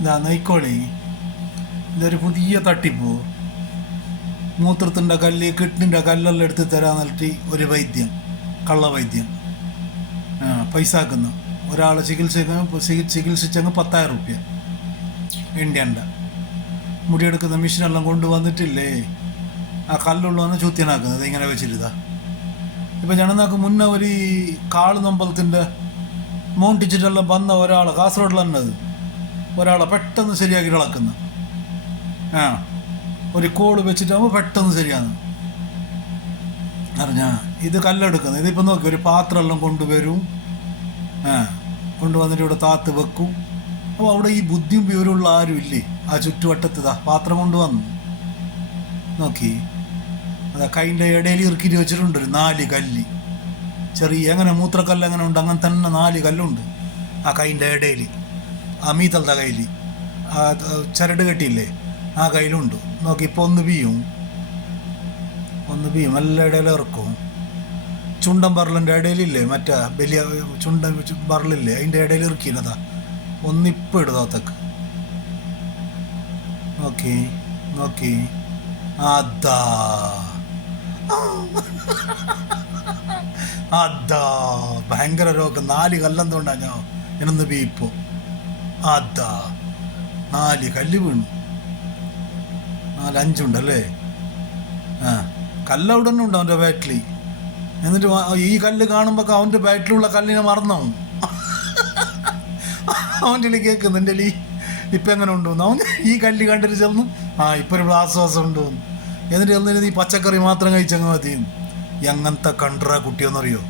ഇതാ നോയിക്കോളി ഇതൊരു പുതിയ തട്ടിപ്പോ. മൂത്രത്തിന്റെ കല്ല് കിഡ്നിന്റെ കല്ലെല്ലാം എടുത്ത് തരാൻ നൽകി ഒരു വൈദ്യം കള്ളവൈദ്യം പൈസ ആക്കുന്നു ഒരാളെ ചികിത്സ ചികിത്സിച്ചങ്ങ് പത്തായിരം റുപ്യ. ഇന്ത്യന്റെ മുടിയെടുക്കുന്ന മെഷീനെല്ലാം കൊണ്ടുവന്നിട്ടില്ലേ? ആ കല്ലുള്ളതാണ് ചൂത്യനാക്കുന്നത് ഇങ്ങനെ വെച്ചിരുതാ? ഇപ്പം ജനനാക്ക് മുന്നേ ഒരു കാളുനമ്പലത്തിന്റെ മൗണ്ടിച്ചിട്ടെല്ലാം വന്ന ഒരാൾ കാസർഗോഡിൽ ഒരാളെ പെട്ടെന്ന് ശരിയാക്കി ഇളക്കുന്നു. ആ ഒരു കോൾ വെച്ചിട്ടാകുമ്പോൾ പെട്ടെന്ന് ശരിയാകുന്നു അറിഞ്ഞാ ഇത് കല്ലെടുക്കുന്നു ഇതിപ്പോൾ നോക്കി ഒരു പാത്രമെല്ലാം കൊണ്ടുവരും. ആ കൊണ്ടുവന്നിട്ട് ഇവിടെ താത്ത് വെക്കും. അപ്പോൾ അവിടെ ഈ ബുദ്ധിയും വിവരമുള്ള ആരും ഇല്ലേ? ആ ചുറ്റുവട്ടത്ത് ഇതാ പാത്രം കൊണ്ടുവന്നു. നോക്കി അതാ കൈന്റെ ഇടയിൽ ഇറുക്കിട്ട് വെച്ചിട്ടുണ്ട് ഒരു നാല് കല്ല്. ചെറിയ എങ്ങനെ മൂത്രക്കല്ല് എങ്ങനെ ഉണ്ട് അങ്ങനെ തന്നെ നാല് കല്ലുണ്ട് ആ കൈന്റെ ഇടയിൽ. മീത്തലത്തെ കയ്യിൽ. ചരട് കെട്ടിയില്ലേ? ആ കയ്യിലുണ്ട്. നോക്കി ഇപ്പോൾ ഒന്ന് ബിയും ഒന്ന് ബിയും എല്ലാ ഇടയിൽ ഇറക്കും. ചുണ്ടൻ പറലിന്റെ ഇടയിലില്ലേ? മറ്റേ വലിയ ചുണ്ടൻ പറലില്ലേ അതിന്റെ ഇടയിൽ ഇറക്കിയില്ലതാ ഒന്നിപ്പോൾ ഇടുതാത്തക്ക് നോക്കി നോക്കി. അതാ. അതാ. ഭയങ്കര രോഗം. നാല് കല്ലെന്തുകൊണ്ടാ ഞാൻ എന്നൊന്ന് ബീപ്പോ അതാ നാല് കല്ല് വീണു നാലഞ്ചുണ്ടല്ലേ ആ കല്ല് അവിടെ തന്നെ ഉണ്ട് അവന്റെ ബാറ്റിൽ എന്നിട്ട് ഈ കല്ല് കാണുമ്പോൾ അവന്റെ ബാറ്റിലുള്ള കല്ലിനെ മറന്നു അവന്റെ കേൾക്കുന്നു എന്റെ ഇപ്പം എങ്ങനെ ഉണ്ടോന്ന്. അവൻ ഈ കല്ല് കണ്ടിട്ട് ചെന്ന് ആ ഇപ്പം ഒരു ആശ്വാസം ഉണ്ടോന്ന്. എന്നിട്ട് ചെന്നിട്ട് നീ പച്ചക്കറി മാത്രം കഴിച്ചങ്ങ് മതി എങ്ങനത്തെ കണ്ടറ കുട്ടിയെന്നറിയോ?